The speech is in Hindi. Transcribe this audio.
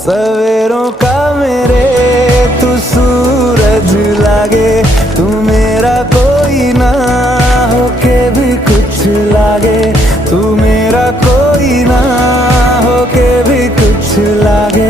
सवेरों का मेरे तू सूरज लागे, तू मेरा कोई ना होके भी कुछ लागे, तू मेरा कोई ना होके भी कुछ लागे।